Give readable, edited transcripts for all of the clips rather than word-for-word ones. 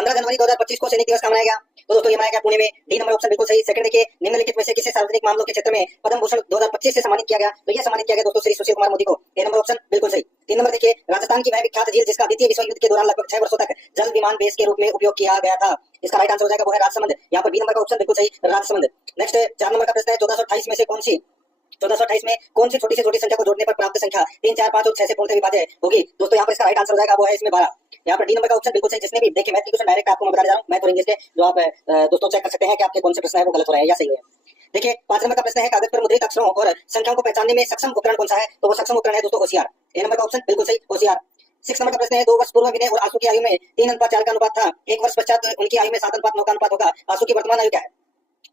15 जनवरी 2025 को सैनिक दिवस का मनाया गया। तो दोस्तों ये मनाया गया पुणे में। डी नंबर ऑप्शन बिल्कुल सही। सेकंड देखिए, निम्नलिखित में से किसे सार्वजनिक मामलों के क्षेत्र में पद्म भूषण 2025 से सम्मानित किया गया? तो ये सम्मानित किया गया दोस्तों श्री सुशील कुमार मोदी को। ए नंबर ऑप्शन बिल्कुल सही। 3 नंबर देखिए, राजस्थान की वह विख्यात झील जिसका द्वितीय विश्व युद्ध के दौरान लगभग 6 वर्षों तक जल विमान बेस के रूप में उपयोग किया गया था। इसका राइट आंसर हो जाएगा वो है राजसमंद। यहाँ पर बी नंबर का ऑप्शन बिल्कुल सही, राजसमंद। नेक्स्ट 4 नंबर का प्रश्न है, 1428 में से कौन सी 1428 में कौन सी छोटी से छोटी संख्या को जोड़ने पर प्राप्त संख्या 3, 4, 5 और 6 से पूर्णतः विभाज्य होगी? दोस्तों यहाँ पर इसका राइट आंसर हो जाएगा वो है इसमें 12। यहाँ पर डी नंबर का ऑप्शन बिल्कुल सही। जिसने भी देखिए मैथ की क्वेश्चन डायरेक्ट आपको मैं बता जा रहा हूँ, मैथ और इंग्लिश के, जो आप दोस्तों चेक कर सकते हैं कि आपके कौन से प्रश्न है वो गलत हो रहे हैं या सही हो रहे हैं। देखिए 5 नंबर का प्रश्न है, कागज पर मुद्रित अक्षरों और संख्याओं को पहचानने में सक्षम उपकरण कौन सा है? तो वो सक्षम उपकरण है दोस्तों होशियार। ए नंबर का ऑप्शन बिल्कुल सही, होशियार। 6 नंबर का प्रश्न है, 2 वर्ष पूर्व विनय और आंसू की आयु में 3:4 का अनुपात था, 1 वर्ष पश्चात उनकी आयु में 7:9 का अनुपात होगा। आंसू की वर्तमान आयु क्या है?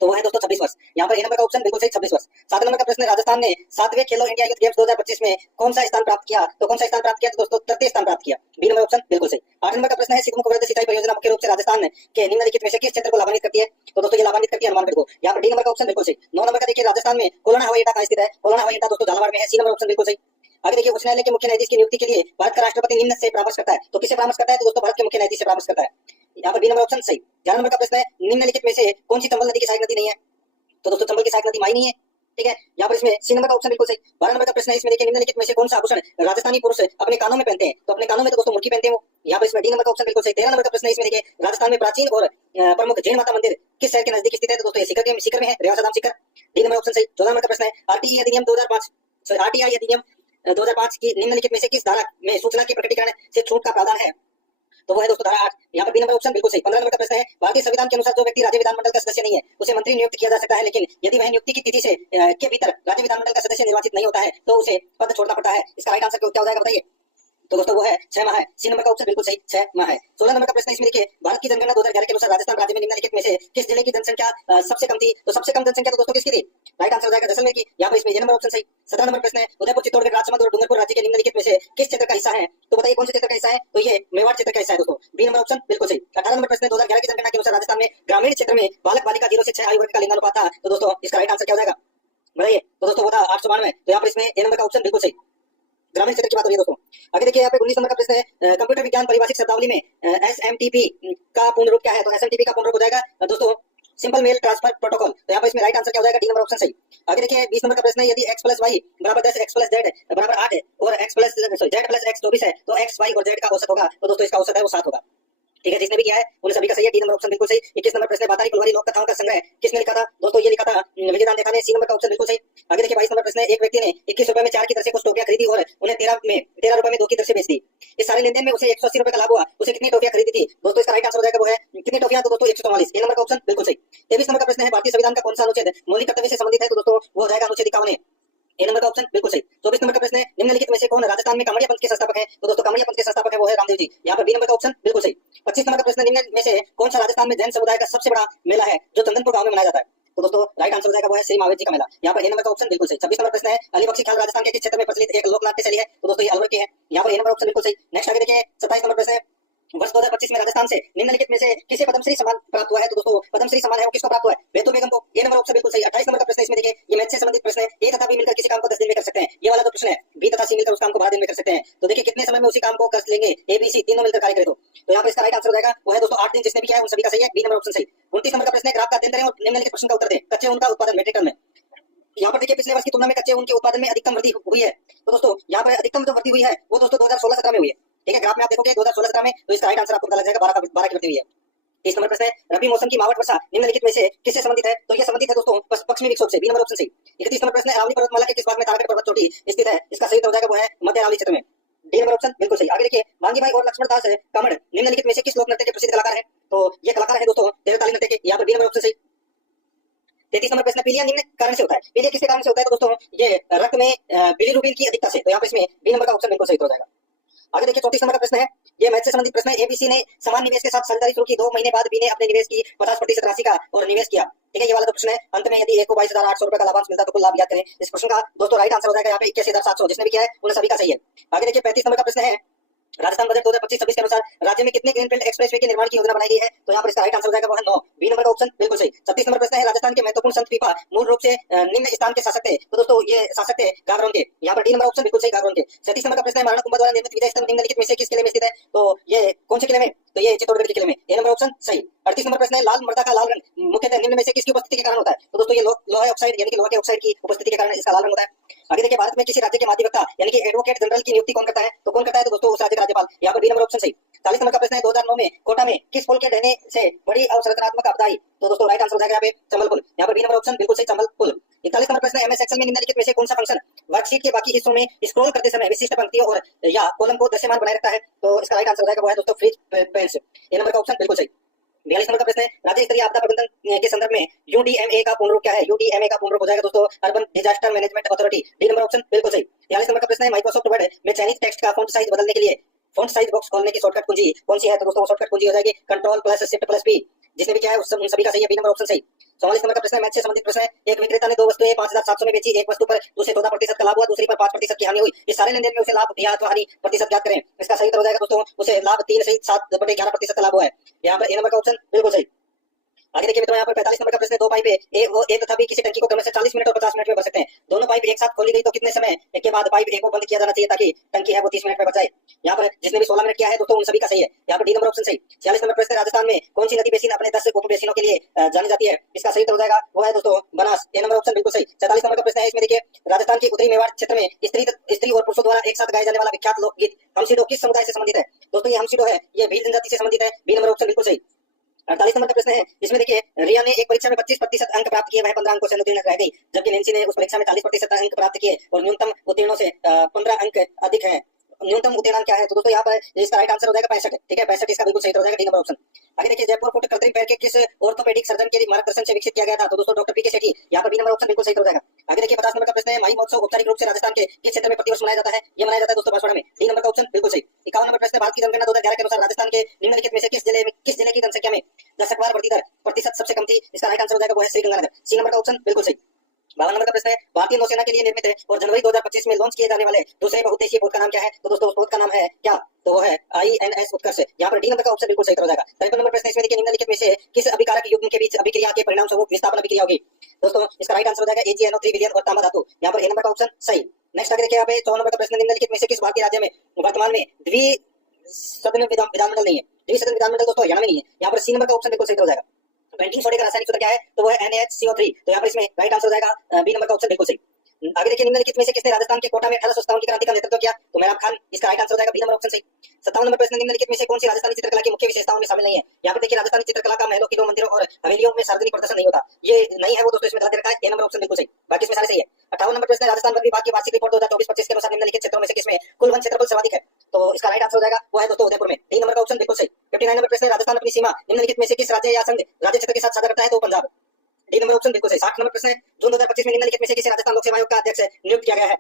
तो वो है दोस्तों 26 वर्ष। यहाँ पर ए नंबर का ऑप्शन बिल्कुल सही, 26 वर्ष। 7 नंबर का प्रश्न है, राजस्थान ने 7वें खेलो इंडिया यूथ गेम्स 2025 में कौन सा स्थान प्राप्त किया? तो कौन सा स्थान प्राप्त किया? तो दोस्तों तृतीय स्थान प्राप्त किया। बी नंबर ऑप्शन बिल्कुल सही। 8 नंबर का प्रश्न है, सिद्धमुख वृद्ध सिंचाई परियोजना मुख्य रूप से राजस्थान के निम्नलिखित में से किस क्षेत्र को लाभान्वित करती है? तो दोस्तों ये लाभान्वित करती है हनुमानगढ़ को। यहाँ पर डी नंबर का ऑप्शन बिल्कुल सही। 9 नंबर का देखिए, राजस्थान में कोलाना हवाई अड्डा कहाँ स्थित है? कोलाना हवाई अड्डा दोस्तों झालावाड़ में है। सी नंबर ऑप्शन बिल्कुल सही। आगे देखिए, उच्च न्यायालय के मुख्य न्यायाधीश की नियुक्ति के लिए भारत का राष्ट्रपति निम्न से परामर्श करता है। तो किसे परामर्श करता है? तो दोस्तों भारत के मुख्य न्यायाधीश से परामर्श करता है। यहाँ पर बी नंबर ऑप्शन सही। 11 नंबर का प्रश्न है, निम्नलिखित में से कौन सी चंबल नदी की सहायक नदी नहीं है? तो दोस्तों चंबल की सहायक नदी माई नहीं है, ठीक है। यहाँ पर इसमें सी नंबर का ऑप्शन बिल्कुल सही। 12 नंबर का प्रश्न है, इसमें देखिए निम्नलिखित में से कौन सा आभूषण राजस्थानी पुरुष अपने कानों में पहनते हैं? तो अपने कानों में तो दोस्तों मुर्की पहनते हैं वो। यहाँ पर इसमें डी नंबर का ऑप्शन बिल्कुल सही। 13 नंबर का प्रश्न है, इसमें देखिए राजस्थान में प्राचीन और प्रमुख जैन माता मंदिर किस शहर के नजदीक स्थित है? तो दोस्तों ये सीकर में है, रेवासा धाम सीकर। डी नंबर ऑप्शन सही। 14 नंबर का प्रश्न है, आरटीआई अधिनियम 2005 की निम्नलिखित में से किस धारा में सूचना के प्रकटीकरण से छूट का प्रावधान है? तो वो है दोस्तों धारा 8। यहाँ पर बी नंबर ऑप्शन बिल्कुल सही। 15 नंबर का प्रश्न है, भारतीय संविधान के अनुसार जो व्यक्ति राज्य विधानमंडल का सदस्य नहीं है उसे मंत्री नियुक्त किया जा सकता है, लेकिन यदि वह नियुक्ति की तिथि से के भीतर राज्य विधानमंडल का सदस्य निर्वाचित नहीं होता है तो उसे पद छोड़ना पड़ता है। इसका राइट आंसर क्या हो जाएगा बताइए? तो दोस्तों वो है 6 माह है। सी नंबर का ऑप्शन बिल्कुल सही, 6 माह है। 16 नंबर का प्रश्न इसमें देखिए, भारत की जनगणना 2011 के अनुसार राजस्थान राज्य में निम्नलिखित में से किस जिले की जनसंख्या सबसे कम थी? तो सबसे कम जनसंख्या तो दोस्तों किसकी थी? राइट आंसर हो जाएगा जैसलमेर की। यहाँ पर इसमें ये नंबर ऑप्शन सही। 17 नंबर प्रश्न है, उदयपुर, चित्तौड़गढ़, राजसमंद और डूंगरपुर राज्य के निम्नलिखित में से किस क्षेत्र का हिस्सा है? तो बताइए कौन से क्षेत्र का हिस्सा है? तो ये मेवाड़ क्षेत्र का हिस्सा है दोस्तों। बी नंबर ऑप्शन बिल्कुल सही। 18 नंबर प्रश्न है, 2011 की जनगणना के अनुसार राजस्थान में ग्रामीण क्षेत्र में बालक बालिका 0 से 6 आयु वर्ग का लिंगानुपात था। तो दोस्तों इसका राइट आंसर क्या हो जाएगा बताइए? तो दोस्तों वो था 892। तो यहाँ पर इसमें ए नंबर का ऑप्शन बिल्कुल सही, ग्रामीण क्षेत्र की बात हो रही है दोस्तों। आगे देखिए यहाँ पे 19 नंबर का प्रश्न है, कंप्यूटर विज्ञान परिभाषिक शब्दावली में एसएमटीपी का पूर्ण रूप क्या है? तो एसएमटीपी का पूर्ण रूप हो जाएगा दोस्तों सिंपल मेल ट्रांसफर प्रोटोकॉल। तो यहाँ पर इसमें राइट आंसर क्या हो जाएगा? डी नंबर ऑप्शन सही। आगे देखिए 20 नंबर का प्रश्न है, यदि x + y = 10, x + z = 8 है और z + x 24 है तो x, y और z का औसत होगा। तो दोस्तों इसका औसत है वो 7 होगा, ठीक है। जिसने भी किया है उन सभी का सही है। डी नंबर ऑप्शन बिल्कुल सही। 21 नंबर प्रश्न है, बातारी पुलवारी लोक कथाओं का संग्रह किसने लिखा था? दोस्तों ये लिखा था विजयदान देथा ने। सी नंबर का ऑप्शन बिल्कुल सही। आगे देखिए 22 नंबर प्रश्न है, एक व्यक्ति ने 21 रुपए में 4 की दर से कुछ टोफियां खरीदी और उन्हें 13 रुपए में 2 की दर से बेच दी। इस सारे लेनदेन में उसे 180 रुपए का लाभ हुआ। उसे कितनी टोफियां खरीदी थी? दोस्तों इसका राइट आंसर हो जाएगा वो है कितनी टोफियां? तो दोस्तों 144। ए नंबर का ऑप्शन बिल्कुल सही। 23 नंबर का प्रश्न है, भारतीय संविधान का कौन सा अनुच्छेद मौलिक कर्तव्य से संबंधित है? तो दोस्तों वो हो जाएगा अनुच्छेद 51। ए नंबर का ऑप्शन बिल्कुल सही। 24 नंबर का प्रश्न है, निम्नलिखित में से कौन राजस्थान में कामड़िया पंथ के संस्थापक है? तो दोस्तों कामड़िया पंथ के संस्थापक है वो है रामदेव जी। यहाँ पर बी नंबर का ऑप्शन बिल्कुल सही। 25 नंबर का प्रश्न, निम्न में से कौन सा राजस्थान में जैन समुदाय का सबसे बड़ा मेला है जो चंदनपुर गांव में मनाया जाता है? तो दोस्तों राइट आंसर हो जाएगा वो है श्री महावीर जी का मेला। यहाँ पर ए नंबर का ऑप्शन बिल्कुल सही। 26 नंबर प्रश्न है, अलीबख्शी ख्याल राजस्थान के किस क्षेत्र में प्रचलित एक लोक नाट्य शैली है? तो दोस्तों ये अलवर की है। यहाँ पर ए नंबर ऑप्शन बिल्कुल सही। नेक्स्ट आगे देखिए 27 नंबर प्रश्न है, वर्ष 2025 में राजस्थान से निम्नलिखित में से किसे पद्मश्री सम्मान प्राप्त हुआ है? तो दोस्तों पद्मश्री सम्मान है वो किसको प्राप्त हुआ है? बेतु बेगम को। ये नंबर ऑप्शन बिल्कुल सही। 28 नंबर का प्रश्न इसमें देखिए, ये मैथ से संबंधित प्रश्न है। ए तथा बी मिलकर किसी काम को 10 दिन में कर सकते हैं। ये वाला जो प्रश्न है, बी तथा सी मिलकर उस काम को 12 दिन में कर सकते हैं। तो देखिए कितने समय में उसी काम को कर लेंगे? ए बी सी तीनों मिलकर कार्य करें तो यहाँ पर इसका राइट आंसर हो जाएगा वो है दोस्तों 8 दिन। जिसने भी किया है उन सभी का सही है। बी नंबर ऑप्शन सही। 29 नंबर का प्रश्न है, ग्राफ का अध्ययन करें और निम्नलिखित प्रश्न का उत्तर दें। कच्चे ऊन का उत्पादन मेट्रिक टन में। यहाँ पर देखिए पिछले वर्ष की तुलना में कच्चे ऊन के उत्पादन में अधिकतम वृद्धि हुई है। तो दोस्तों यहाँ पर अधिकतम जो वृद्धि हुई है वो दोस्तों 2016-17 में हुई है, ठीक है। ग्राफ में आप देखोगे 2016-17 में, तो इसका राइट आंसर आपको पता लग जाएगा 12 की वृद्धि हुई है। 30 नंबर प्रश्न है, रबी मौसम की मावट वर्षा निम्नलिखित में से किससे संबंधित है? तो ये संबंधित है दोस्तों पश्चिमी विक्षोभ से। बी नंबर ऑप्शन सही। 31 नंबर प्रश्न है, अरावली पर्वतमाला के किस भाग में तारागढ़ पर्वत चोटी स्थित है? इसका सही उत्तर हो जाएगा वो है मध्य अरावली क्षेत्र में। डी नंबर ऑप्शन बिल्कुल सही। आगे देखिए वांगी भाई और लक्ष्मण दास कमर निम्नलिखित में से किस लोक नृत्य के प्रसिद्ध कलाकार है? तो ये कलाकार है दोस्तों तेरताली नृत्य के। यहाँ पर बी नंबर ऑप्शन सही। 33 नंबर प्रश्न, पीलिया निम्न कारण से होता है। पीलिया किसके कारण से होता है? तो दोस्तों ये रक्त में बिलीरुबिन की अधिकता से। तो यहाँ पर इसमें बी नंबर का ऑप्शन बिल्कुल सही हो जाएगा। आगे देखिए 34 नंबर का प्रश्न है, ये मैथ से संबंधित प्रश्न है। एबीसी ने समान निवेश के साथ साझेदारी शुरू की, 2 महीने बाद बी ने अपने निवेश की 50% राशि का और निवेश किया, ठीक है। ये वाला तो प्रश्न है, अंत में यदि ए को 22,800 रुपए का लाभांश मिलता तो कुल लाभ ज्ञात करें। इस प्रश्न का दोस्तों राइट आंसर हो जाएगा यहाँ पे 81,700। जिसने भी किया है उन सभी का सही है। आगे देखिए 35 नंबर का प्रश्न है, राजस्थान बजट 2025-26 के अनुसार राज्य में कितने ग्रीनफील्ड एक्सप्रेसवे के निर्माण की योजना बनाई गई है? तो यहाँ पर इसका राइट आंसर हो जाएगा वो है 9। बी नंबर का ऑप्शन बिल्कुल सही। 36 नंबर प्रश्न है, राजस्थान के महत्वपूर्ण संत पीपा मूल रूप से निम्न स्थान के शासक थे। तो दोस्तों ये शासक थे गागरोन के। यहाँ पर डी नंबर ऑप्शन बिल्कुल सही, गागरोन के। 37 नंबर का प्रश्न है, महाराणा कुंभा द्वारा निर्मित विजय स्तंभ निम्नलिखित में से किस किले में स्थित है? तो ये कौन से किले में? तो ये चित्तौड़गढ़ के किले में, ए नंबर ऑप्शन सही। 38 नंबर प्रश्न है, लाल मृदा का लाल रंग मुख्यतः निम्न में से किसकी उपस्थिति के कारण होता है? तो दोस्तों ये लोहा ऑक्साइड यानी कि लोहा के ऑक्साइड की उपस्थिति के कारण इसका लाल रंग होता है। आगे देखिए, भारत में किसी राज्य के महाधिवक्ता यानी कि एडवोकेट जनरल की नियुक्ति कौन करता है? तो कौन करता है? तो दोस्तों उस राज्य का राज्यपाल। यहाँ पर बी नंबर ऑप्शन सही। 40 नंबर का प्रश्न है, 2009 में कोटा में किस पुल के ढहने से बड़ी अवसरणात्मक आपदा आई? तो दोस्तों राइट आंसर हो जाएगा यहाँ पे चंबल पुल। यहाँ पर बी नंबर ऑप्शन बिल्कुल सही, चंबल पुल। 41 नंबर प्रश्न है, एमएस एक्सेल में निम्नलिखित में से कौन सा फंक्शन वर्कशीट के बाकी हिस्सों में स्क्रॉल करते समय विशिष्ट पंक्तियों और या कॉलम को दृश्यमान बनाए रखता है? तो इसका राइट आंसर हो जाएगा वो है दोस्तों फ्रीज पेंस। ए नंबर का ऑप्शन बिल्कुल सही। 42 नंबर का प्रश्न है, राज्य स्तरीय आपदा प्रबंधन के संदर्भ में यूडीएमए का पूर्ण रूप क्या है? यूडीएमए का पूर्ण रूप हो जाएगा दोस्तों urban disaster management authority. D number option बिल्कुल सही। 43 नंबर का प्रश्न है, माइक्रोसॉफ्ट वर्ड में चयनित टेक्स्ट का फॉन्ट साइज बदलने के लिए फॉन्ट साइज बॉक्स खोलने की शॉर्टकट कुंजी कौन सी है? तो दोस्तों शॉर्टकट कुंजी हो जाएगी control plus shift plus P. जिसने भी क्या है उन सभी का सही है, बी नंबर ऑप्शन सही। 44 नंबर का प्रश्न है, मैथ से संबंधित प्रश्न है, एक विक्रेता ने दो वस्तुएं 5700 में बेची, एक वस्तु पर उसे 14% का लाभ हुआ, दूसरी पर 5% की हानि हुई। इस सारे लेनदेन में उसे लाभ या अथवा हानि प्रतिशत ज्ञात करें। इसका सही उत्तर हो जाएगा दोस्तों उसे लाभ 3 से 7/11% का लाभ हुआ है। यहाँ पर ए नंबर का ऑप्शन बिल्कुल सही। आगे देखिए मित्रों, यहाँ पर 45 नंबर का प्रश्न है, दो पाइप ए तथा बी किसी टंकी को क्रमशः 40 मिनट और 50 मिनट में भर सकते हैं। दोनों पाइप एक साथ खोली गई तो कितने समय के बाद पाइप ए को बंद किया जाना चाहिए ताकि टंकी है वो 30 मिनट में भर जाए? यहाँ पर जिसने भी 16 मिनट किया है दोस्तों उन सभी का सही है। यहाँ पर डी नंबर ऑप्शन सही। 46 नंबर प्रश्न है, राजस्थान में कौन सी नदी बेसिन अपने 10 उप बेसिनों के लिए जानी जाती है? इसका सही उत्तर हो जाएगा वो है दोस्तों बनास। ए नंबर ऑप्शन बिल्कुल सही। 47 नंबर का प्रश्न है, इसमें देखिए राजस्थान के उत्तरी मेवाड़ क्षेत्र में स्त्री और पुरुषों द्वारा एक साथ गाए जाने वाला विख्यात लोकगीत हमसीडो किस समुदाय से संबंधित है? दोस्तों ये हमसीडो है ये भील जनजाति से संबंधित है। बी नंबर ऑप्शन बिल्कुल सही। 48 नंबर का प्रश्न है, इसमें देखिए रिया ने एक परीक्षा में 25% अंक प्राप्त किए, वह 15 अंकों से अनुत्तीर्ण रह गई, जबकि नैन्सी ने उस परीक्षा में 40% अंक प्राप्त किए और न्यूनतम उत्तीर्णों से 15 अंक अधिक है। न्यूनतम उत्तीर्ण क्या है? तो दोस्तों यहाँ पर इसका राइट आंसर हो जाएगा 65। ठीक है, 65 इसका बिल्कुल सही हो जाएगा, डी नंबर ऑप्शन। आगे देखिए, जयपुर फुट कृत्रिम पैर के किस ऑर्थोपेडिक सर्जन के मार्गदर्शन से विकसित किया गया था? तो दोस्तों डॉक्टर पीके सेठी। यहाँ पर बी नंबर ऑप्शन बिल्कुल सही हो जाएगा। आगे देखिए 50 नंबर का प्रश्न है, माही महोत्सव औपचारिक रूप से राजस्थान के किस क्षेत्र में प्रतिवर्ष मनाया जाता है? ये मनाया जाता है दोस्तों बांसवाड़ा में। डी नंबर का ऑप्शन बिल्कुल सही। 51 नंबर प्रश्न है, भारत की जनगणना 2011 के अनुसार राजस्थान के निम्नलिखित में से किस जिले की जनसंख्या में दशकवार वृद्धि दर प्रतिशत सबसे कम थी? इसका राइट आंसर हो जाएगा वो है श्रीगंगानगर। सी नंबर का ऑप्शन बिल्कुल सही। 52 नंबर का प्रश्न है, भारतीय नौसेना के लिए निर्मित है और जनवरी 2025 में लॉन्च किए जाने वाले दूसरे बहुउद्देशीय पोत का नाम क्या है? तो दोस्तों उस पोत का नाम है क्या? तो वो है INS उत्कर्ष। यहाँ पर डी नंबर का ऑप्शन बिल्कुल सही हो जाएगा। 53 नंबर प्रश्न, इसमें देखिए निम्नलिखित में से किस अभिकारक युग्म के बीच अभिक्रिया के परिणाम स्वरूप विस्थापन अभिक्रिया होगी? दोस्तों इसका राइट आंसर हो जाएगा AgNO3 विलयन और तांबा धातु। यहाँ पर ए नंबर का ऑप्शन सही। नेक्स्ट आगे देखिए, यहाँ पे 54 नंबर का प्रश्न, निम्नलिखित में से किस भारतीय राज्य में वर्तमान में द्विसदन विधानमंडल नहीं है? द्विसदन विधानमंडल दोस्तों हरियाणा में नहीं है। यहाँ पर सी नंबर का ऑप्शन बिल्कुल सही हो जाएगा। बेंटिंग सोडे का रासायनिक सूत्र क्या है? तो वो है NaHCO3। तो यहाँ पर इसमें राइट आंसर हो जाएगा बी नंबर का ऑप्शन बिल्कुल सही। आगे देखिए, निम्नलिखित में से किसने राजस्थान के कोटा में 1857 की क्रांति का नेतृत्व किया? तो मेहराब खान। इसका राइट आंसर हो जाएगा बी नंबर ऑप्शन सही। 57 नंबर प्रश्न, निम्नलिखित में से कौन सी राजस्थानी चित्रकला की मुख्य विशेषताओं में शामिल नहीं है? यहाँ पर देखिए राजस्थानी चित्रकला का महलों, किलों, मंदिरों और हवेलियों में सार्वजनिक प्रदर्शन नहीं होता, ये नहीं है वो दोस्तों इसमें गलत रखा है। ए नंबर ऑप्शन बिल्कुल सही, बाकी इसमें सारे सही है। 58 नंबर प्रश्न, राजस्थान वन विभाग की वार्षिक रिपोर्ट 2024-25 के अनुसार निम्नलिखित क्षेत्रों में से किसमें कुल वन क्षेत्रफल सर्वाधिक है? तो इसका राइट आंसर हो जाएगा वो है दोस्तों उदयपुर में। डी नंबर का ऑप्शन बिल्कुल सही। 59 नंबर प्रश्न, राजस्थान अपनी सीमा निम्नलिखित में से किस राज्य या संघ राज्य क्षेत्र के साथ साझा करता है? तो पंजाब। डी नंबर ऑप्शन बिल्कुल सही। 60 नंबर प्रश्न, जून 2025 में निम्नलिखित में से किसे राजस्थान लोक सेवा आयोग का अध्यक्ष नियुक्त किया गया है?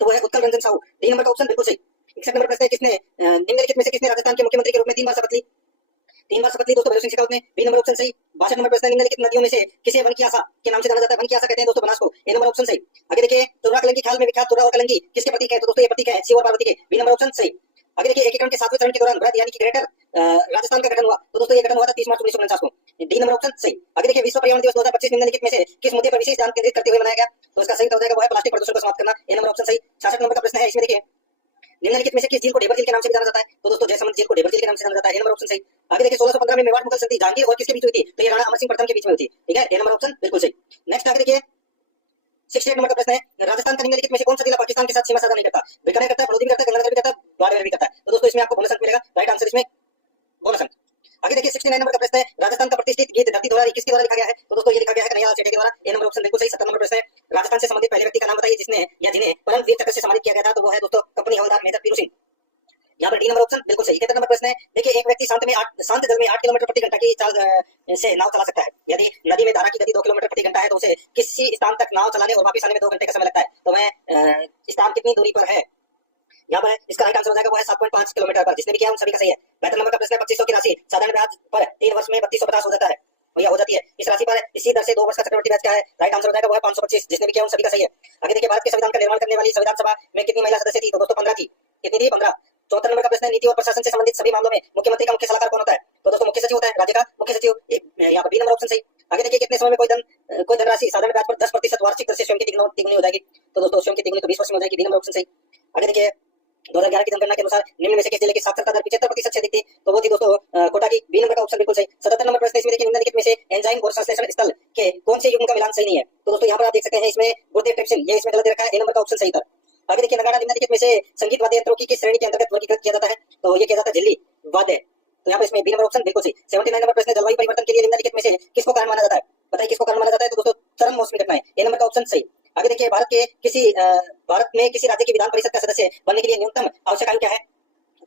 तो वो है उत्कल रंजन साहू। डी नंबर का ऑप्शन बिल्कुल सही। 61 नंबर प्रश्न, किसने निम्नलिखित में से किसने राजस्थान के मुख्यमंत्री के रूप में 3 बार शपथ ली? 3 बार शपथ ली दोस्तों भैरव सिंह शेखावत ने। बी नंबर ऑप्शन सही। 62 नंबर प्रश्न, निम्नलिखित नदियों में से किसे वन की आशा के नाम से जाना जाता है? वन की आशा कहते हैं दोस्तों बनास को। ए नंबर ऑप्शन सही। आगे देखिए, तुर्रा कलंगी खाल में विख्यात तुर्रा और कलंगी किसके प्रतीक है? तो दोस्तों ये प्रतीक है शिव और पार्वती के। बी नंबर ऑप्शन सही। आगे देखिए, एकीकरण के 7वें चरण के दौरान वृहद यानी कि ग्रेटर राजस्थान का गठन हुआ, तो दोस्तों ये गठन हुआ था 30 मार्च 1949 को। डी नंबर ऑप्शन सही। आगे देखिए, विश्व पर्यावरण दिवस 2025 निम्नलिखित में से किस मुद्दे पर विशेष ध्यान केंद्रित करते हुए मनाया गया? तो इसका सही हो जाएगा वो है प्लास्टिक प्रदूषण को समाप्त करना। ए नंबर ऑप्शन सही। 66 नंबर का प्रश्न है, इसमें देखिए निम्नलिखित में से किस झील को ढेबर झील के नाम से जाना जाता है? तो दोस्तों जयसमंद झील को ढेबर झील के नाम से जाना जाता है। ए नंबर ऑप्शन सही। आगे देखिए, 1615 में मेवाड़ मुगल संधि जहांगीर और किसके बीच हुई थी? तो ये राणा अमर सिंह प्रथम के बीच में हुई थी। ठीक है, ए नंबर ऑप्शन बिल्कुल सही। नेक्स्ट आगे देखिए, 68 नंबर का प्रश्न है, राजस्थान का निम्नलिखित में से कौन सा जिला पाकिस्तान के साथ सीमा साझा नहीं करता? बीकानेर करता है, बड़ौदी भी करता है, गंगानगर भी करता है, बाड़मेर भी करता है। तो दोस्तों इसमें आपको बोनस अंक मिलेगा। राइट आंसर इसमें बोनस अंक। आगे देखिए, 69 नंबर का प्रश्न है, राजस्थान का प्रतिष्ठित गीत धरती द्वारा किसके द्वारा लिखा गया है? तो दोस्तों ये लिखा गया है कन्हैयालाल शेटे के द्वारा। ए नंबर ऑप्शन बिल्कुल सही। 70 नंबर प्रश्न है, राजस्थान से संबंधित पहले व्यक्ति का नाम बताइए जिसने या जिन्हें परमवीर चक्र से सम्मानित किया गया था? तो वो है दोस्तों कंपनी हवलदार मेजर पीरू सिंह। यहाँ पर डी नंबर ऑप्शन बिल्कुल सही। 71 नंबर प्रश्न है, देखिए एक व्यक्ति शांत जल में 8 किलोमीटर प्रति घंटा की चाल से नाव चला सकता है। यदि नदी में धारा की गति 2 किलोमीटर प्रति घंटा है तो उसे किसी स्थान तक नाव चलाने और वापस आने में 2 घंटे का समय लगता है। तो वह स्थान कितनी दूरी पर है? यहाँ पर इसका राइट आंसर हो जाएगा वो है 7.5 किलोमीटर पर। जिसने भी किया उन सभी का सही है। 72 नंबर का प्रश्न है, 2500 की राशि साधारण ब्याज पर 3 वर्ष में 3250 हो जाता है या हो जाती है। इस राशि पर इसी दर से 2 वर्ष का चक्रवृद्धि ब्याज क्या है? राइट आंसर हो जाएगा वो है 525। जिसने भी किया उन सभी का सही है। आगे देखिए, भारत के संविधान का निर्माण करने वाली संविधान सभा में कितनी महिला सदस्य थी? तो दोस्तों 15 थी। कितनी थी? 15। 74 नंबर का प्रश्न है, नीति और प्रशासन से संबंधित सभी मामलों में मुख्यमंत्री का मुख्य सलाहकार कौन होता है? तो दोस्तों मुख्य सचिव होता है, राज्य का मुख्य सचिव। यहाँ पर बी नंबर ऑप्शन सही। आगे देखिए, कितने समय में कोई धनराशि साधारण ब्याज पर 10% वार्षिक दर से स्वयं की तिगुनी हो जाएगी? तो दोस्तों स्वयं की तिगुनी तो 20 वर्ष में हो जाएगी। बी नंबर ऑप्शन सही। आगे देखिए, 2011 की जनगणना के अनुसार निम्न में से किस जिले की साक्षरता दर 75% से अधिक थी? तो वो थी दोस्तों कोटा की। बी नंबर का ऑप्शन बिल्कुल सही। 77 नंबर प्रश्न इसमें देखिए, निम्नलिखित में से एंजाइम और संश्लेषण स्थल के कौन से युग्म का मिलान सही नहीं है? तो दोस्तों यहाँ पर आप देख सकते हैं, इसमें गुर्दे ट्रिप्सिन, ये इसमें गलत दे रखा है। ए नंबर का ऑप्शन सही था। आगे देखिए, नगाड़ा निम्नलिखित में से संगीत वाद्य यंत्रों की किस श्रेणी के अंतर्गत वर्गीकृत किया जाता है? तो ये किया जाता है झिल्ली वाद्य। तो यहाँ पर इसमें बी नंबर ऑप्शन बिल्कुल सही। 79 नंबर प्रश्न, जलवायु परिवर्तन के लिए निम्नलिखित में से किसको कारण माना जाता है? बताइए किसको कारण माना जाता है? तो दोस्तों चरम मौसमी घटनाएं। ए नंबर का ऑप्शन सही। आगे देखिए, भारत में किसी राज्य की विधान परिषद का सदस्य बनने के लिए न्यूनतम आवश्यक आयु क्या है?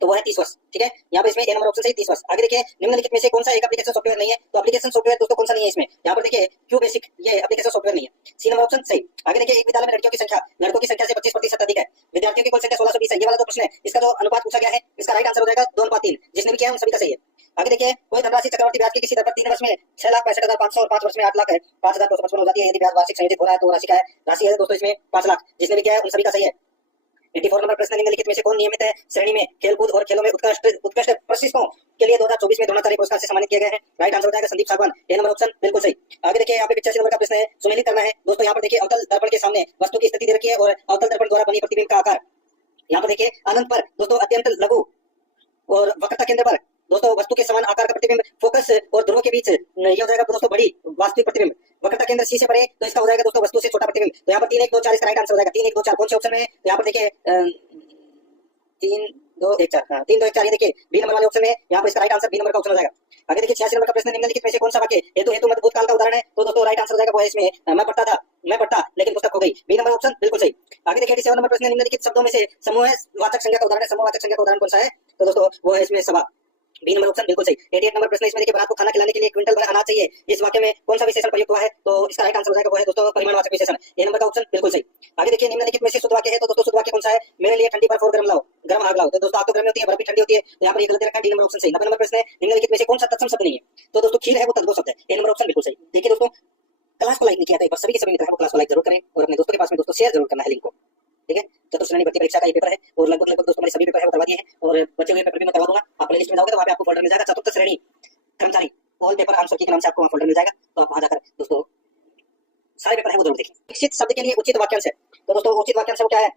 तो वो है 30 वर्ष। ठीक है, यहाँ पे इसमें ए नंबर ऑप्शन सही 30 वर्ष। आगे देखिए, निम्नलिखित में से कौन सा एक एप्लीकेशन सॉफ्टवेयर नहीं है? तो एप्लीकेशन सॉफ्टवेयर दोस्तों कौन सा नहीं है इसमें? यहाँ पर देखिए, क्यू बेसिक, ये एप्लीकेशन सॉफ्टवेयर नहीं है। सी नंबर ऑप्शन सही। आगे देखिए, एक विद्यालय में लड़कियों की संख्या से 25% अधिक है, विद्यार्थियों की कुल संख्या 1620 है। ये वाला जो प्रश्न है, इसका जो अनुपात पूछा गया है, इसका राइट आंसर हो जाएगा 2:3। जिसने भी किया है उन सभी का सही है। आगे देखिए, कोई धनराशि चक्रवर्ती ब्याज की किसी दर पर 3 वर्ष में 6,65,500 और 5 वर्ष में 8 लाख है, 5,255 हो जाती है। यदि ब्याज वार्षिक संयोजित हो रहा है तो राशि है दोस्तों इसमें 5 लाख। जिसने भी किया है उन सभी का सही है। 84 नंबर प्रश्न, निम्नलिखित में से कौन नियमित श्रेणी में खेलकूद और खेलों में उत्कृष्ट प्रशिक्षकों के लिए 2024 में द्रोणाचार्य पुरस्कार से सम्मानित किए गए हैं? राइट आंसर हो जाएगा संदीप सागवान। ए नंबर ऑप्शन बिल्कुल सही। आगे देखिए, यहाँ पे 85 नंबर का प्रश्न है, सुमेलित करना है। दोस्तों यहाँ पर देखिए, अवतल दर्पण के सामने वस्तु की स्थिति दे रखी है और अवतल दर्पण द्वारा बनी प्रतिबिंब का आकार यहाँ पर देखिए, अनंत पर दोस्तों अत्यंत लघु और वक्रता केंद्र पर दोस्तों वस्तु के समान आकार का प्रतिबिंब, फोकस और ध्रुवों के बीच ये हो जाएगा दोस्तों बड़ी वास्तविक प्रतिबिंब, वक्रता केंद्र सी से परे तो इसका हो जाएगा दोस्तों वस्तु से छोटा प्रतिबिंब। तो यहाँ पर 3 1 2 4 इसका राइट आंसर हो जाएगा। 3 1 2 4 कौन से ऑप्शन में है? तो यहाँ पर देखिए 3 2 1 4, हाँ 3 2 1 4, ये देखिए बी नंबर वाले ऑप्शन में यहाँ पर इसका राइट आंसर बी नंबर का ऑप्शन हो जाएगा। आगे देखिए, 86 नंबर का प्रश्न, निम्नलिखित में से कौन सा वाक्य हेतु मत भूतकाल का उदाहरण है? तो दोस्तों राइट आंसर हो जाएगा वो है इसमें, मैं पढ़ता लेकिन पुस्तक खो गई। बी नंबर ऑप्शन बिल्कुल सही। आगे देखिए, 87 नंबर प्रश्न, निम्नलिखित शब्दों में से समूहवाचक संज्ञा का उदाहरण है। समूहवाचक संज्ञा का उदाहरण कौन सा है? तो दोस्तों वो है इसमें सभा। बी नंबर ऑप्शन बिल्कुल सही। 88 नंबर प्रश्न, इसमें देखिए, बारात को खाना खिलाने के लिए क्विंटल भर अनाज चाहिए, इस वाक्य में कौन सा विशेषण प्रयुक्त हुआ है? तो इसका राइट आंसर हो जाएगा वो है दोस्तों परिमाणवाचक विशेषण। ए नंबर का ऑप्शन बिल्कुल सही। आगे देखिए, निम्नलिखित में से शुद्ध वाक्य है, तो दोस्तों शुद्ध वाक्य कौन सा है? मेरे लिए ठंडी बर्फ और गर्म आग लाओ। तो दोस्तों आग तो गर्म होती है, बर्फ भी ठंडी होती है, तो यहाँ पर ये गलत रखा है। डी नंबर ऑप्शन सही। 90 नंबर प्रश्न है, निम्नलिखित में से कौन सा तत्सम शब्द नहीं है? तो दोस्तों खील है वो तद्भव शब्द है। ए नंबर ऑप्शन बिल्कुल सही। देखिए दोस्तों, क्लास को लाइक नहीं किया तो एक बार सभी के सभी मित्र हैं वो क्लास को लाइक जरूर करें और अपने दोस्तों के पास में दोस्तों शेयर जरूर करना है लिंक को। ठीक है, चतुर्श्रेणी भर्ती परीक्षा का ये पेपर है और लगभग दोस्तों हमारे सभी पेपर है वो करवा दिए हैं और बचे हुए पेपर भी मैं करवा दूंगा। आप प्ले लिस्ट में जाओगे तो वहाँ पे आपको फोल्डर मिल जाएगा, चतुर्थ श्रेणी कर्मचारी ऑल पेपर आंसर की नाम से आपको वहाँ फोल्डर मिल जाएगा। तो आप वहाँ जाकर दोस्तों सारे पेपर है वो जरूर देखिए। विकसित शब्द के लिए उचित वाक्यांश है, तो दोस्तों उचित वाक्यांश वो क्या है?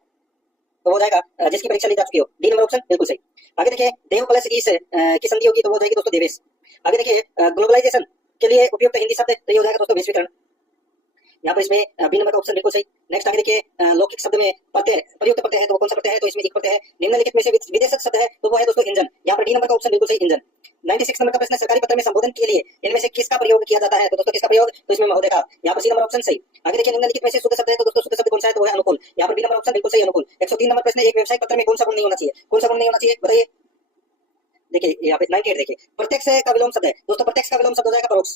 तो हो जाएगा जिसकी परीक्षा ली जा चुकी हो। डी नंबर ऑप्शन बिल्कुल सही। आगे देखिए, देव प्लस ईस की संधि होगी तो वो हो जाएगी दोस्तों देवेश। आगे देखिए, ग्लोबलाइजेशन के लिए उपयुक्त हिंदी शब्द तो ये हो जाएगा दोस्तों वैश्वीकरण। यहाँ पर इसमें बी नंबर का ऑप्शन बिल्कुल सही। नेक्स्ट आगे देखिए, लौकिक शब्द में प्रत्यय प्रयुक्त प्रत्यय है तो कौन सा प्रत्यय है? तो इसमें एक प्रत्यय है। निम्नलिखित में से विदेशक शब्द है तो वो है दोस्तों इंजन। यहाँ पर डी नंबर का ऑप्शन बिल्कुल सही, इंजन। 96 नंबर का प्रश्न, सरकारी पत्र में संबोधन के लिए इनमें से किसका प्रयोग किया जाता है? तो दोस्तों किसका प्रयोग? तो इसमें महोदय का। यहाँ पर सी नंबर ऑप्शन सही। आगे देखिए, निम्नलिखित में से शुद्ध शब्द है तो दोस्तों शुद्ध शब्द कौन सा है? तो वो है अनुकूल। यहाँ पर बी नंबर ऑप्शन बिल्कुल सही, अनुकूल। 103 नंबर प्रश्न, एक व्यवसायिक पत्र में कौन सा गुण नहीं होना चाहिए? कौन सा गुण नहीं होना चाहिए बताइए? देखिए यहाँ पे 98 देखिए, प्रत्यक्ष का विलोम शब्द है दोस्तों, प्रत्यक्ष का विलोम शब्द हो जाएगा परोक्ष।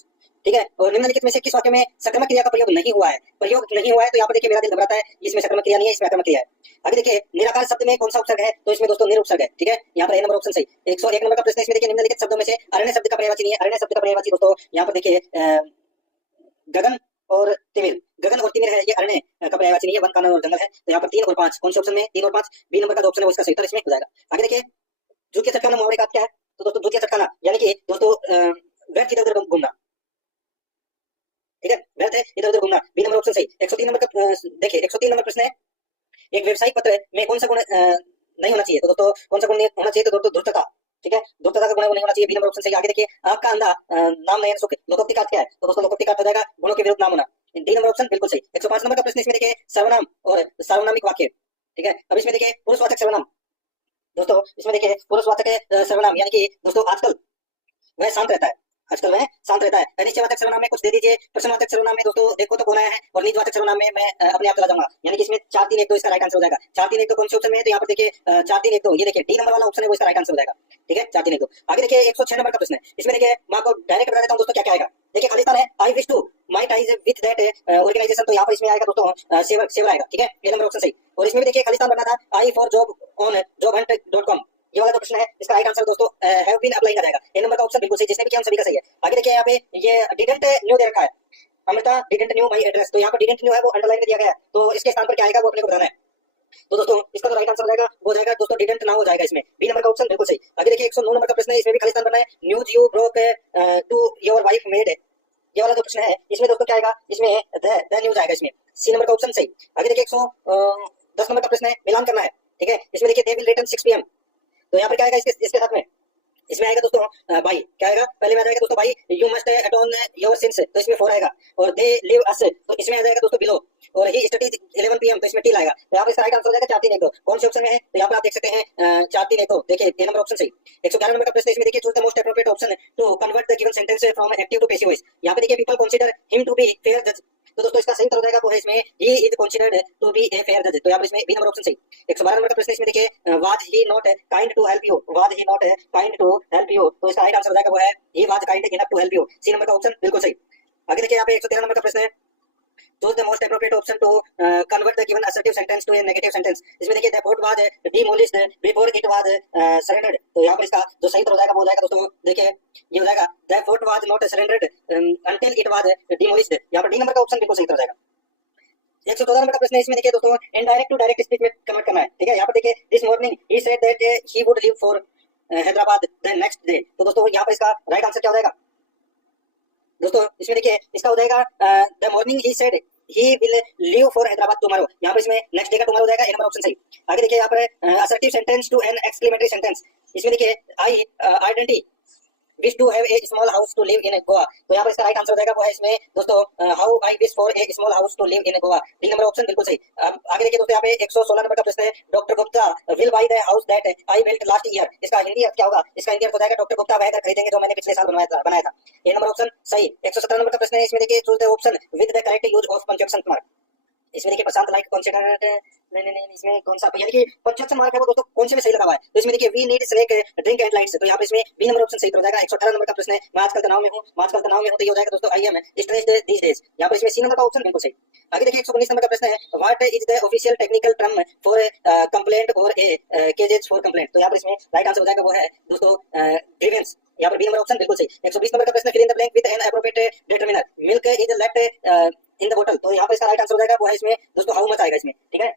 ठीक है, और निम्नलिखित में से किस वाक्य में सकर्मक क्रिया का प्रयोग नहीं हुआ है? प्रयोग नहीं हुआ है तो यहाँ पर देखिए मेरा दिल घबराता है, इसमें सकर्मक क्रिया नहीं है, इसमें आक्रामक क्रिया है। आगे देखिए, निराकार शब्द में कौन सा उपसर्ग है? तो इसमें दोस्तों निरुपसर्ग है। ठीक है, यहाँ पर ए नंबर ऑप्शन सही। 101 नंबर का प्रश्न, इसमें देखिए, निम्नलिखित शब्दों में से अरण्य शब्द का पर्यायवाची नहीं है। अरण्य शब्द का पर्यायवाची दोस्तों यहाँ पर देखिए गगन और तिमिर, गगन और तिमिर है, ये अरण्य का पर्यायवाची नहीं है, वन कानन और जंगल है। तो यहाँ पर 3 और 5 कौन से ऑप्शन में? 3 और 5 बी नंबर का जो ऑप्शन है वो इसका सही उत्तर इसमें हो जाएगा। आगे देखिए, जुतिया चटकाना मुहावरे का क्या है? तो दोस्तों जुतिया चटकाना यानी कि दोस्तों व्यर्थ इधर उधर घूमना। ठीक है, व्यर्थ है इधर उधर घूमना। बी नंबर ऑप्शन सही। 103 नंबर का देखिए, 103 नंबर प्रश्न है, एक व्यावसायिक पत्र में कौन सा गुण नहीं होना चाहिए? तो दोस्तों कौन सा गुण नहीं होना चाहिए? तो दोस्तों धूर्तता। ठीक है, धूर्तता का गुण नहीं होना चाहिए। बी नंबर ऑप्शन सही। आगे देखिए, आँख का अंधा नाम नयन सुख, लोकोक्ति का अर्थ क्या है? तो दोस्तों लोकोक्ति का अर्थ हो जाएगा गुणों के विरुद्ध नाम होना। डी नंबर ऑप्शन बिल्कुल सही। 105 नंबर का प्रश्न, इसमें देखिए सर्वनाम और सार्वनामिक वाक्य। ठीक है, अब इसमें देखिए पुरुषवाचक सर्वनाम, दोस्तों इसमें देखिए पुरुषवाचक सर्वनाम यानी कि दोस्तों आजकल वह शांत रहता है, आजकल वह शांत रहता है। अनिश्चयवाचक सर्वनाम में कुछ दे दीजिए। प्रश्नवाचक सर्वनाम में दोस्तों देखो तो कौन आया है, और निजवाचक सर्वनाम में मैं अपने आप चला जाऊंगा, यानी कि इसमें 4 3 1 2 इसका राइट आंसर हो जाएगा। 4 3 1 2 कौन से ऑप्शन में है? तो यहाँ पर देखिए 4 3 1 2, ये देखिए डी नंबर वाला ऑप्शन है वो इसका राइट आंसर हो जाएगा। ठीक है, 4 3 1 2। आगे देखिए 106 नंबर का प्रश्न है, इसमें देखिए मैं आपको डायरेक्ट बता देता हूँ दोस्तों क्या क्या आएगा। देखिए खालिस्तान है, I wish to my ties with that organisation, तो यहाँ पर इसमें आएगा दोस्तों सेवर आएगा। ठीक है, ए नंबर ऑप्शन सही। और इसमें भी देखिए खालिस्तान बनना था I for job on jobhunt.com, ये वाला जो प्रश्न है इसका राइट आंसर दोस्तों हैव बीन अप्लाइंग आ जाएगा। ए नंबर का ऑप्शन बिल्कुल सही, जिसने भी किया हम सभी का सही है। आगे देखिए यहाँ पे ये डिडंट न्यू दे रखा है, Amrita didn't knew my address, तो यहाँ पर डिडंट न्यू है वो अंडरलाइन में दिया गया है, तो इसके स्थान पर क्या आएगा वो अपने को बताना है। तो दोस्तों इसका जो राइट आंसर हो जाएगा वो जाएगा दोस्तों डिडंट नाउ हो जाएगा इसमें। बी नंबर का ऑप्शन बिल्कुल सही। आगे देखिए 109 नंबर का प्रश्न है, इसमें भी खालिस्तान बनना है। News you broke to your wife made, ये वाला जो प्रश्न है इसमें दोस्तों क्या आएगा? इसमें द न्यूज आएगा इसमें। सी नंबर का ऑप्शन सही। आगे देखिए 110 नंबर का प्रश्न है, मिलान करना है। ठीक है। इसमें देखिए दे विल रिटर्न 6 PM, तो यहाँ पर क्या आएगा इसके साथ में, इसमें आएगा दोस्तों बाई, क्या आएगा पहले में आ जाएगा दोस्तों by you must अटोन your sins, तो इसमें 4 आएगा, और दे लिव अस तो इसमें आ जाएगा दोस्तों बिलो, और ही स्टडीज 11 PM तो इसमें टी आएगा। तो यहाँ पर इसका राइट आंसर हो जाएगा 4 3 1 2। कौन से ऑप्शन में है, तो यहाँ पर आप देख सकते हैं 4 3 1 2, देखिए ए नंबर ऑप्शन सही। 111 नंबर का प्रश्न इसमें देखिए choose the most appropriate option to convert the given sentence from active to passive voice. यहाँ पे देखिए people consider him to be fair जज, तो दोस्तों इसका सही उत्तर हो जाएगा वो है इसमें he is considered to be a fair जज, तो यहाँ पर इसमें बी नंबर ऑप्शन सही। 112 नंबर का प्रश्न इसमें देखिए was he not kind to help you, was he not kind to help you, तो इसका राइट आंसर हो जाएगा वो है he was kind enough to help you, C number का ऑप्शन बिल्कुल सही। आगे देखिए यहाँ पे 113 नंबर का प्रश्न है choose the most appropriate option to convert the given assertive sentence to a negative sentence। इसमें देखिए the fort was demolished before it was surrendered, तो यहाँ पर इसका जो सही उत्तर हो जाएगा वो हो जाएगा दोस्तों, देखिए ये हो जाएगा the fort was not surrendered until it was demolished, यहाँ पर डी नंबर का ऑप्शन बिल्कुल सही उत्तर हो जाएगा। 114 नंबर का प्रश्न है इसमें देखिए दोस्तों इनडायरेक्ट टू डायरेक्ट स्पीच में कन्वर्ट करना है, ठीक है। यहाँ पर देखिए this morning he said that he would leave for Hyderabad the next day, तो दोस्तों यहाँ पर इसका राइट आंसर क्या हो जाएगा दोस्तों, इसमें देखिए इसका हो जाएगा the morning he said he will leave for Hyderabad tomorrow, यहाँ पर इसमें नेक्स्ट डे का टुमारो हो जाएगा, ए नंबर ऑप्शन सही। आगे देखिए यहाँ पर assertive sentence to an exclamatory sentence, इसमें देखिए I identity wish to have a small house to live in Goa, तो यहाँ पर इसका राइट आंसर हो जाएगा वो है इसमें दोस्तों how I wish for a small house to live in Goa, D number option बिल्कुल सही। आगे देखिए दोस्तों यहाँ पे 116 नंबर का प्रश्न है doctor Gupta will by the house that I built last year, इसका हिंदी अर्थ क्या होगा, इसका हिंदी अर्थ हो जाएगा डॉक्टर गुप्ता वह घर खरीदेंगे जो मैंने पिछले साल बनाया था, ए नंबर ऑप्शन सही। 117 नंबर का प्रश्न है इसमें देखिए choose the option with the correct use of punctuation mark, इसमें देखिए प्रशांत लाइक कंसीडर नहीं इसमें कौन सा यानी कि पंक्चुएशन मार्क है वो दोस्तों कौन से में सही लगा हुआ है, तो इसमें देखिए we need snack drink at lights, तो यहाँ पे इसमें बी नंबर ऑप्शन सही हो जाएगा। 118 नंबर का प्रश्न है मैं आजकल तनाव में हूं, मैं आजकल तनाव में हूं, तो ये हो जाएगा दोस्तों I am stressed these days, यहाँ पर इसमें सी नंबर का ऑप्शन बिल्कुल सही। आगे देखिए 119 नंबर का प्रश्न है what is the official technical term for complaint और ए केजेस फॉर कंप्लेंट, तो यहाँ पर इसमें राइट आंसर हो जाएगा वो है दोस्तों ग्रीवेंस, यहाँ पर बी नंबर ऑप्शन बिल्कुल सही। 120 नंबर का प्रश्न fill in the blank with an appropriate determiner milk is left in the बोतल, तो यहाँ पर इसका राइट आंसर हो जाएगा वो है इसमें दोस्तों हाउ मच आएगा इसमें, ठीक है।